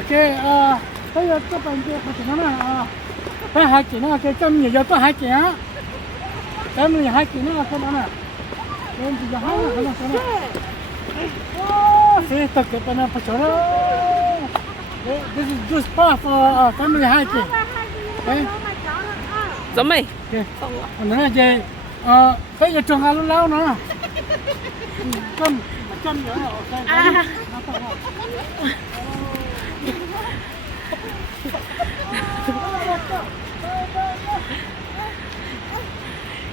OK bây giờ các bạn kia học tiếng nào cái hai kiện nó cái trong nhiều giờ có hai kiện á cái mình hai kiện nó cái đó nè cái gì hai là cái nó thế tất cả bên nó phải chở đó this is good spot for family hiking okay giống mày okay nó là gì cái cái trường ăn lâu nữa trăm nữa rồi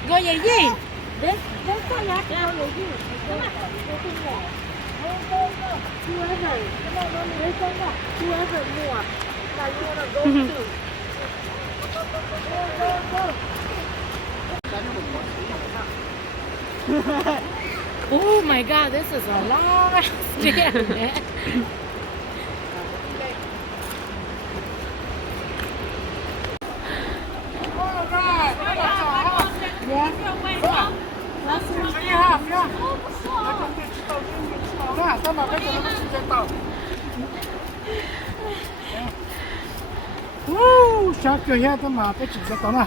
gọi gì gì Đến có lá cao rồi chứ. Đúng rồi. Whoever, whoever more that you wanna go to. Oh my god, this is a long stairs. Sao cười ha, tao mà cái chuyện cái tao mà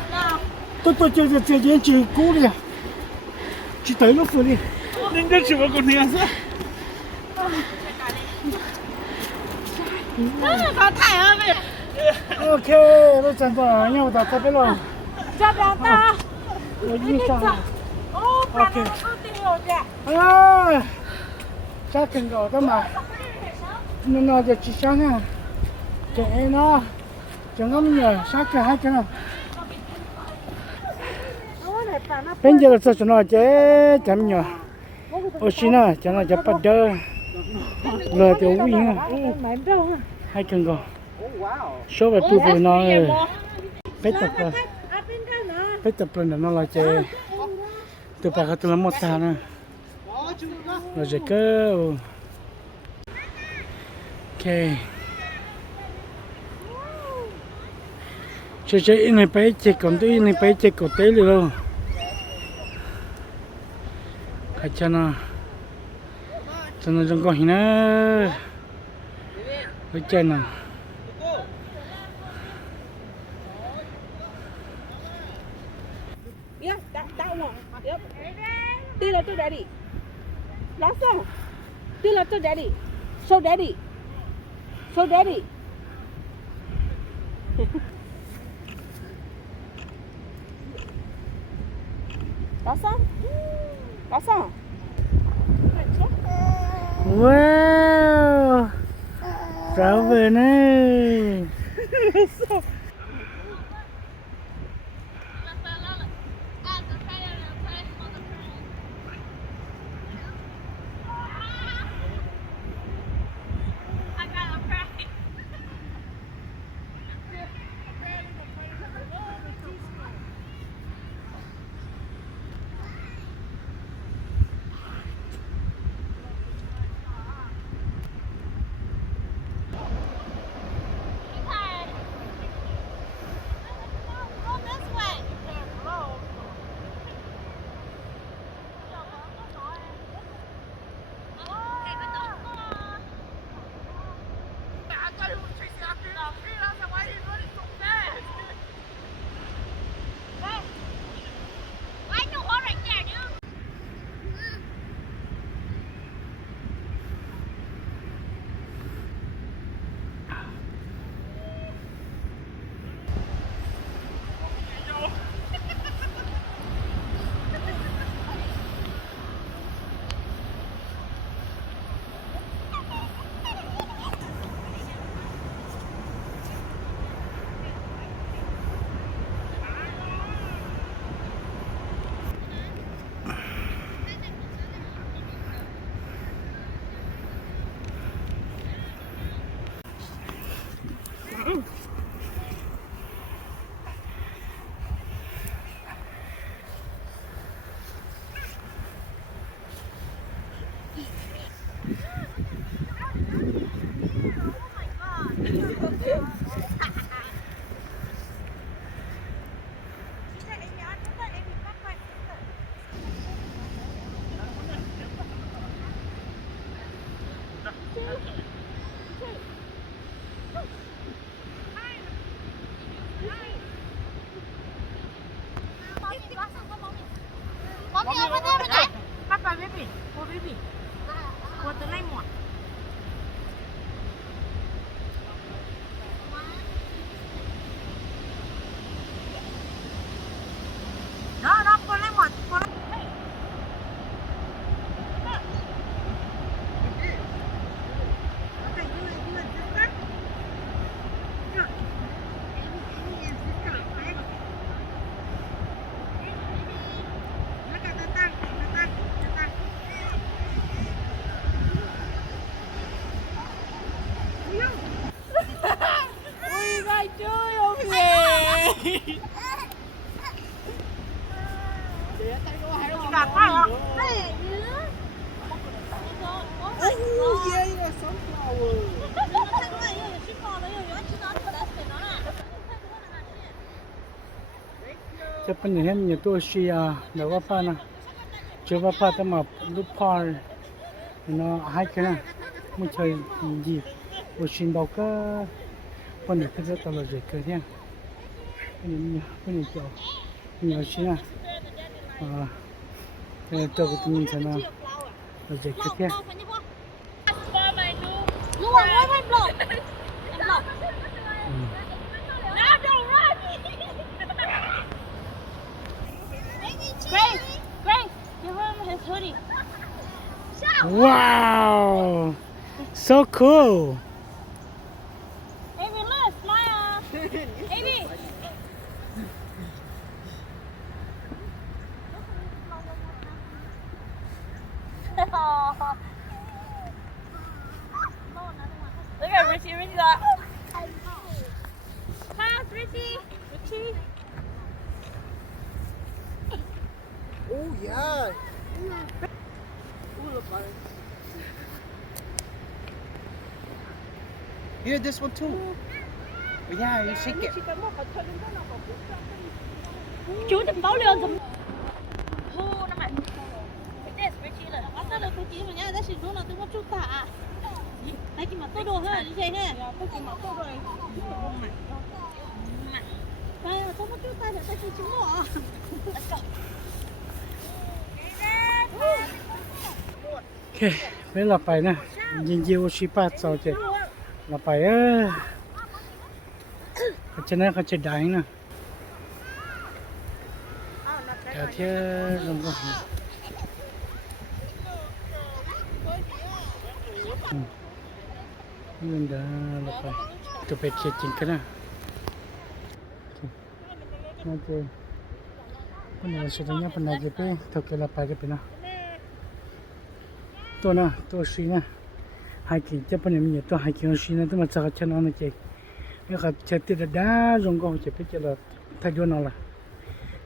tôi chơi chỉ cũ đi chỉ tới lúc rồi đi nên nhất chỉ có con này sao Có thải hơn vậy. OK bây giờ tôi nhau ta tới rồi Cho bạn ta. rồi đi sao OK sao cần gọi tao mà nó giờ chỉ sáng ha chạy nó chẳng có nhiều sao cái hai cái nào bây giờ là sao cho nó chế chấm nhiều ô xin à cho nó chấm bắt đơ lừa tiểu uy ha hai cần gọi số về tôi vừa nói phải tập lên nó là chế từ bà cái tôi làm một thà nữa rồi chế cơ OK chơi này phải chơi còn tôi này phải chơi cổ tế luôn phải cho nó không có gì nữa phải chơi nào Đi là cho daddy. Last song. Đi là cho daddy. Show daddy. Show daddy. Last song. Last song. Wow sao về này 我的内膜。No, por la muerte, por la... Ui, vai chơi không hề. Gạt tay à?จะเป็นอย่างนี้ตัวเชียเดี๋ยวว่าป้านะเชื่อว่าป้าจะมาลูกพ่อเนาะให้กันนะไม่ใช่ยีบชินบอกก็คนนี้ก็จะตลอดเลยกันเนี่ยคนนี้เจ้าเนี่ยชินะตัวก็ต้องมีชนะเราจะกันเนี่ย Lùa ơi, em lột. Em lột. No, don't run. Grace, Grace, give him his hoodie. Wow, so cool. Amy, look, smile. Amy. Look at Richie, Richie got. Pass, Richie. Richie. Oh yeah. Here, this one too. Yeah, you shake it. Chú đừng báo lên giùm. Thu năm ạ. This Richie là. Asta là tôi chỉ mà nhá, đó là nó là tôi có chút tạ. Thấy cái mặt tôi đồ ha, như vậy ha. Tôi chỉ mặt tôi rồi. Đây là tôi có chút tạ để tôi chỉ chứng ngỏ. Let's go. โอเคเวลาไปนะยิงยิวชีป้าเจ้าเจ็ดเราไปเขาจะนั่นเขาจะได้นะแต่เที่ยวลงก็นี่มันเดินเราไปตัวไปเคียจริงกันนะน่าจะคนเราสุดท้ายเป็นนายจะไปถ้าเกิดเราไปจะไปนะตัวน่ะตัวชีนะหายกินจะเป็นอย่างนี้ตัวหายกินชีนะต้องมาจากชั้นนั้นเจ๊แล้วก็จะติดด้าจงก็จะไปเจอถ้าโยนเอาละ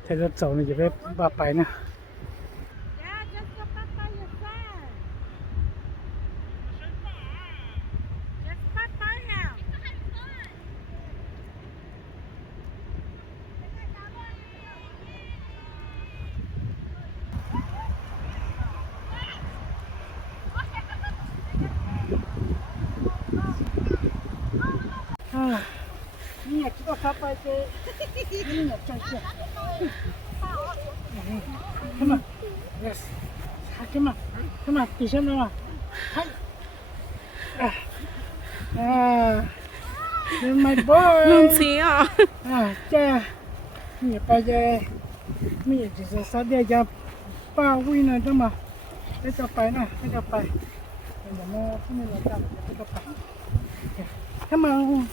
ถ้าเราเจ้าเนี่ยจะไปบ้าไปนะ นี่อยากจะขับไปเจนี่อยากจะเจcome on yes come on come on ตีฉันเลยมาyou're my boy ลุงชี้อ่ะ เจ้นี่ไปเจไม่อยากจะสัตว์เดียวจะป้าวิ่งนะจังมาไม่จะไปนะไม่จะไปเดี๋ยวแม่ที่นี่เราจับไม่จะไป come on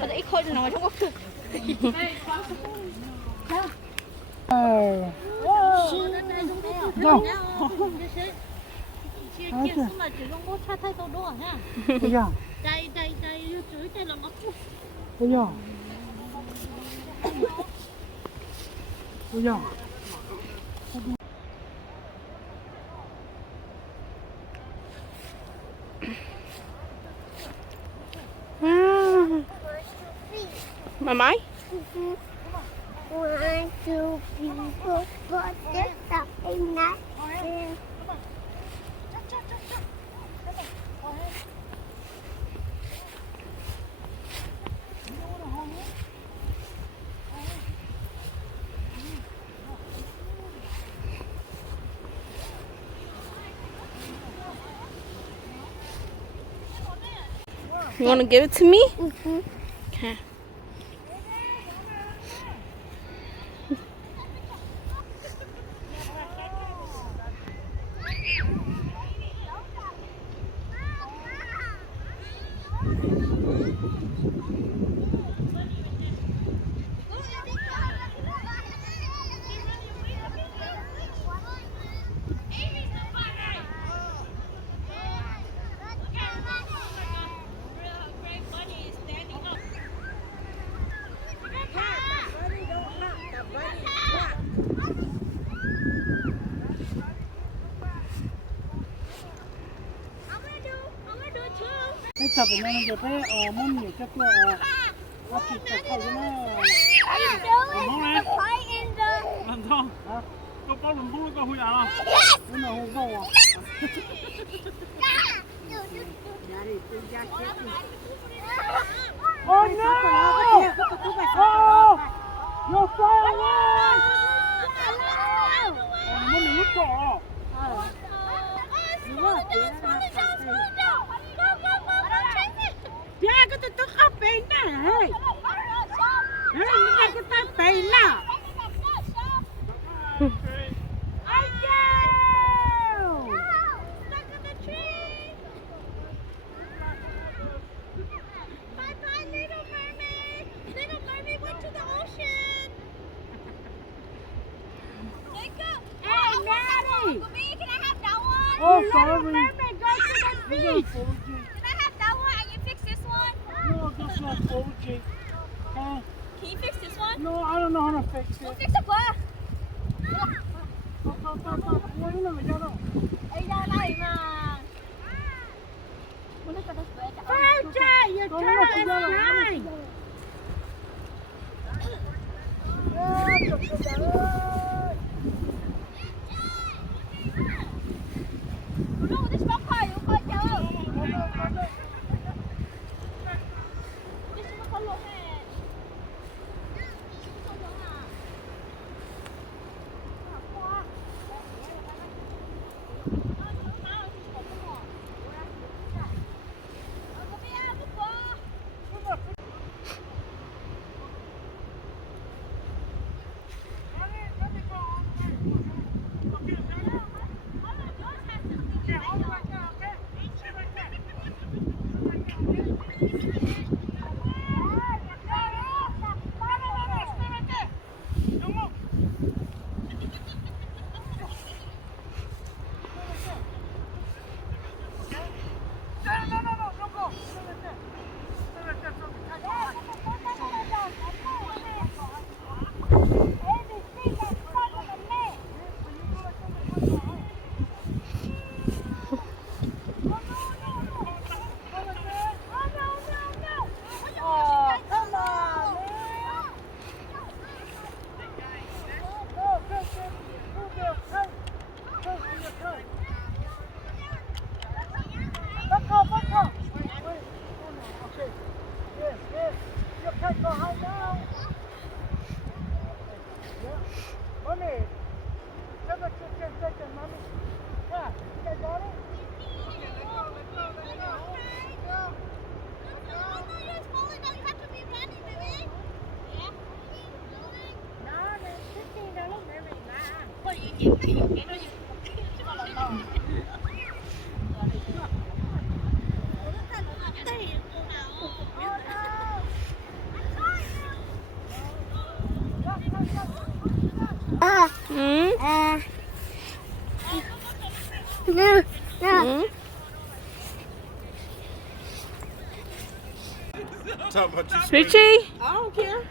Còn ít khôi nói trong góc cực. Đâu? Nhưng mà chỉ không có cha thay tôi đùa nha. Bây giờ? Đây dưới đây là nó. Bây giờ? Bây giờ? Mà máy. One, two, three, four, five, six, seven, eight, nine, 10. You want to give it to me? Mm-hmm. Okay. Cái tập của nó được cái món nhiều cái kia nó chỉ tập thay cho nó món này làm sao có bao lần bún có hôi à cái nào hôi rau à oh no oh you're fire món này rất cỏ Ya, kita tukar pena, hey. Hey, kita pena. oh sorry Mermaid, go to the beach. no that's not 4G Can you fix this one? no I don't know how to fix it Fix it quá. Ủa, nó nằm ở đâu? Ê ra đây mà. Roger, your turn is mine. Nó có cái khoai không khoai chưa? No, no. Richie? I don't care.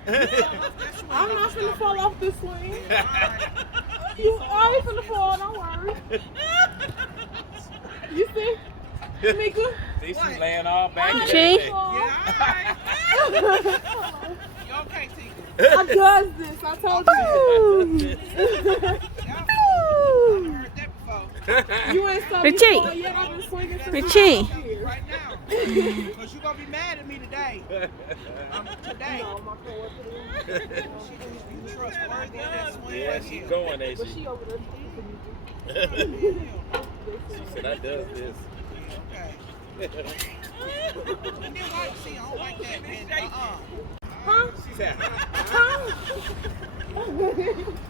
I'm not gonna fall off this swing. You always gonna fall, don't worry. You see? Mika? She's laying all back. Richie? Yeah, alright. You okay, Tika? I does this, I told you. I heard that before. You ain't saw me Richie. fall yet, I've been swinging since Richie. I was here. Right now. Because you're gonna be mad at me today. Today. You trustworthy in that swing. Yeah, she's going, ain't she? She over there. She said, I does this. Okay. Huh? She said, Huh?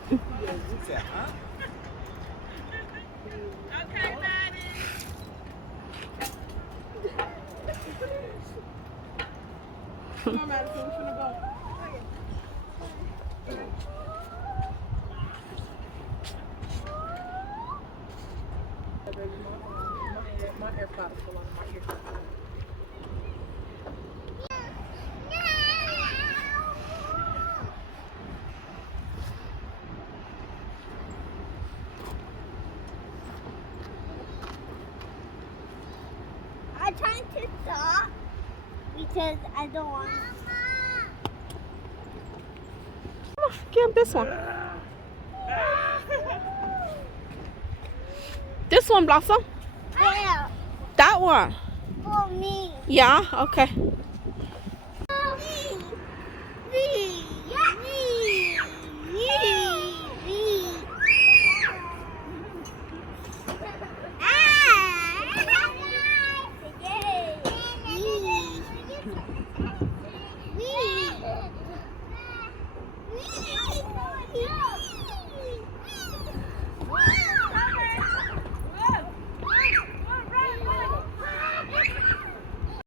she said, huh? Come on, Madison, we finna go. My AirPods is still on my ear. I'm trying to stop because I don't want. Get this one. This one, Blossom. Yeah, That one. for me. Yeah, okay.